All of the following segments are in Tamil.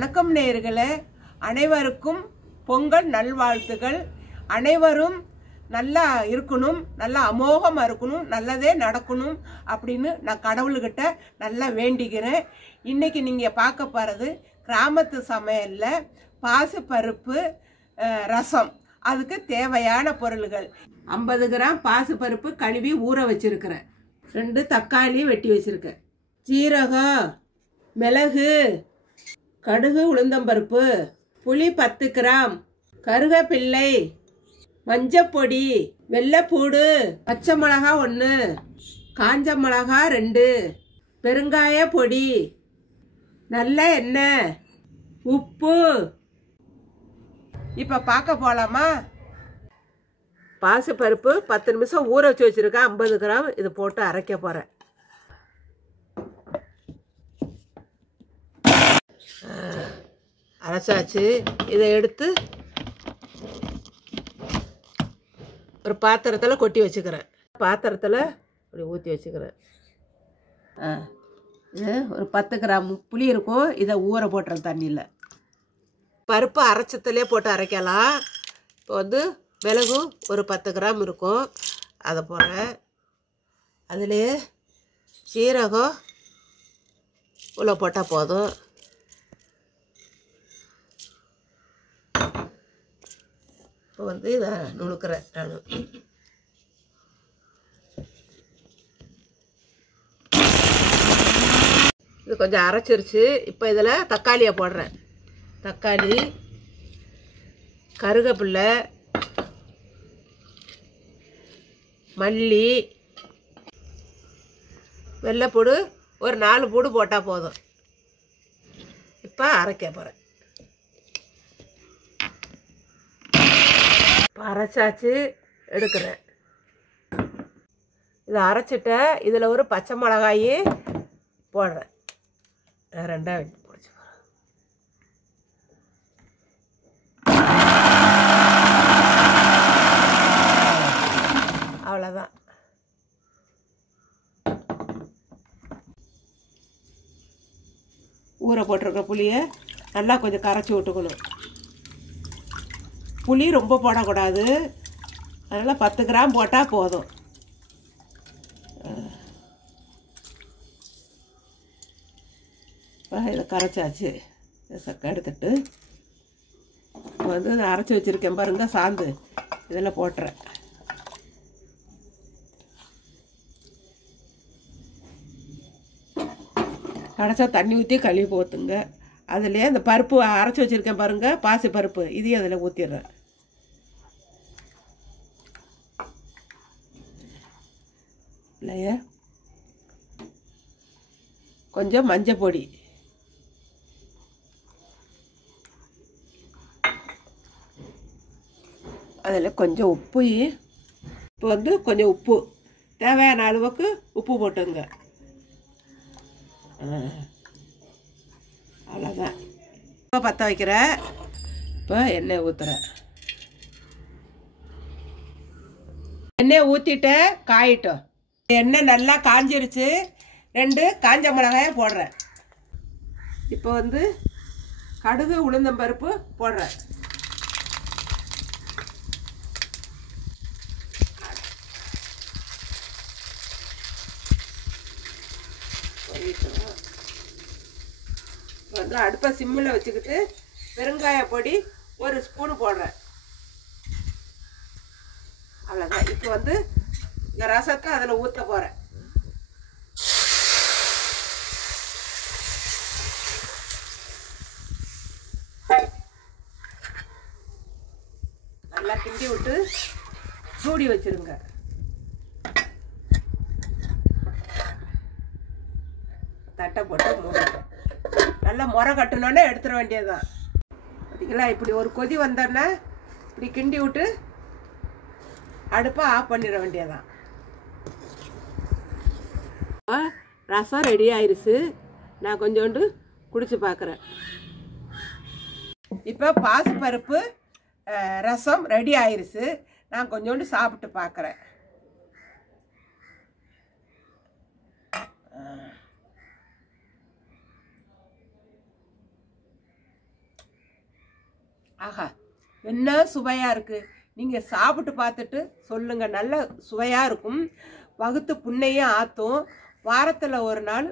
வணக்கம் நேயர்களே, அனைவருக்கும் பொங்கல் நல்வாழ்த்துகள். அனைவரும் நல்லா இருக்கணும், நல்லா அமோகமாக இருக்கணும், நல்லதே நடக்கணும் அப்படின்னு நான் கடவுள்கிட்ட நல்லா வேண்டிக்கிறேன். இன்றைக்கி நீங்கள் பார்க்க போகிறது கிராமத்து சமையலில் பாசிப்பருப்பு ரசம். அதுக்கு தேவையான பொருள்கள் 50 கிராம் பாசிப்பருப்பு கழுவி ஊற வச்சுருக்கிறேன். 2 தக்காளி வெட்டி வச்சுருக்கேன். சீரகம், மிளகு, கடுகு, உளுந்தம்பருப்பு, புளி 10 கிராம், கருவேப்பிள்ளை, மஞ்சப்பொடி, வெள்ளைப்பூடு, பச்சை மிளகா 1, காஞ்ச மிளகா 2, பெருங்காய பொடி, நல்ல எண்ணெய், உப்பு. இப்போ பார்க்க போகலாமா? பாசிப்பருப்பு 10 நிமிஷம் ஊற வச்சு வச்சுருக்கேன். 50 கிராம் இது போட்டு அரைக்க போகிறேன். அரைச்சாச்சு. இதை எடுத்து ஒரு பாத்திரத்தில் கொட்டி வச்சுக்கிறேன். பாத்திரத்தில் இப்படி ஊற்றி வச்சுக்கிறேன். இது ஒரு 10 கிராம் புளி இருக்கும். இதை ஊற போட்டுறேன் தண்ணியில். பருப்பு அரைச்சத்துலேயே போட்டு அரைக்கலாம். இப்போ மிளகு ஒரு 10 கிராம் இருக்கும், அதை போடுறேன். அதுலேயே சீரகம் இவ்வளோ போட்டால் போதும். இப்போ இதை நுணுக்கிறேன் நான். இது கொஞ்சம் அரைச்சிருச்சு. இப்போ இதில் தக்காளியை போடுறேன். தக்காளி, கருவேப்பிலை, மல்லி, வெள்ளைப்பூடு ஒரு 4 பூடு போட்டால் போதும். இப்போ அரைக்க போகிறேன். இப்போ அரைச்சாச்சு, எடுக்கிறேன். இதை அரைச்சிட்ட இதில் ஒரு பச்சை மிளகாய் போடுறேன். 2 வெட்டி போடுச்சு. அவ்வளோதான். ஊற போட்டிருக்க புளியை நல்லா கொஞ்சம் கரைச்சி விட்டுக்கணும். புளி ரொம்ப போடக்கூடாது, அதனால் 10 கிராம் போட்டால் போதும். இதை கரைச்சாச்சு. எடுத்துட்டு இதை அரைச்சி வச்சுருக்கேன் பாருங்க, சாந்து இதில் போட்டுறேன். கடைசா தண்ணி ஊற்றி கழுவி போத்துங்க. அதுலேயே அந்த பருப்பு அரைச்சி வச்சுருக்கேன் பாருங்கள், பாசி பருப்பு, இதையும் அதில் ஊற்றிடுறேன். இல்லையா கொஞ்சம் மஞ்சள் பொடி, அதில் கொஞ்சம் உப்பு. இப்போ கொஞ்சம் உப்பு, தேவையான அளவுக்கு உப்பு போட்டுங்க. அவ்வளோதான். இப்போ பற்ற வைக்கிறேன். இப்போ எண்ணெய் ஊற்றுறேன். எண்ணெய் ஊற்றிட்டேன், காயிட்டோம். எண்ணெய் நல்லா காஞ்சிருச்சு. 2 காஞ்ச மிளகாயை போடுறேன். இப்போ கடுகு, உளுந்தம்பருப்பு போடுறேன். அடுப்பை சிம்மில் வச்சுக்கிட்டு பெருங்காய பொடி 1 ஸ்பூனு போடுறேன். அவ்வளோதான். இப்போ இந்த ரசத்தை அதில் ஊற்ற போகிறேன். நல்லா கிண்டி விட்டு மூடி வச்சிருங்க. தட்டை போட்டு மூடிட்டேன். நல்லா முறை கட்டணுன்னே எடுத்துட வேண்டியதுதான். பார்த்தீங்களா? இப்படி ஒரு கொதி வந்தோன்னா இப்படி கிண்டி விட்டு அடுப்பை ஆஃப் பண்ணிட வேண்டியதான். ரசம் ரெடி ஆயிடுச்சு. நான் கொஞ்சோண்டு குடிச்சு பார்க்குறேன். இப்போ பாசிப்பருப்பு ரசம் ரெடி ஆயிடுச்சு. நான் கொஞ்சோண்டு சாப்பிட்டு பார்க்குறேன். ஆஹா, என்ன சுவையாக இருக்குது. நீங்கள் சாப்பிட்டு பார்த்துட்டு சொல்லுங்கள். நல்ல சுவையாக இருக்கும். வகுத்து புண்ணையும் ஆற்றும். வாரத்தில் ஒரு நாள்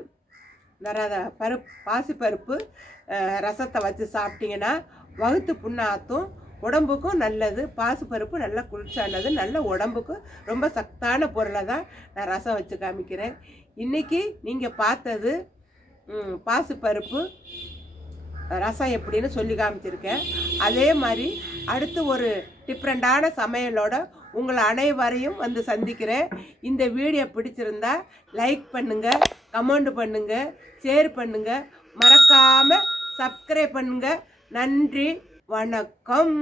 பாசிப்பருப்பு ரசத்தை வச்சு சாப்பிட்டீங்கன்னா வகுத்து புண்ணை ஆற்றும். உடம்புக்கும் நல்லது. பாசிப்பருப்பு நல்ல குளிர்ச்சியானது. நல்ல உடம்புக்கும் ரொம்ப சத்தான பொருளை தான் நான் ரசம் வச்சு காமிக்கிறேன். இன்றைக்கி நீங்கள் பார்த்தது பாசிப்பருப்பு ரசம் எப்படின்னு சொல்லி காமிச்சிருக்கேன். அதே மாதிரி அடுத்து ஒரு டிஃப்ரெண்டான சமையலோட உங்களை அனைவரையும் வந்து சந்திக்கிறேன். இந்த வீடியோ பிடிச்சிருந்தா லைக் பண்ணுங்கள், கமெண்ட் பண்ணுங்கள், ஷேர் பண்ணுங்கள், மறக்காமல் சப்ஸ்கிரைப் பண்ணுங்கள். நன்றி, வணக்கம்.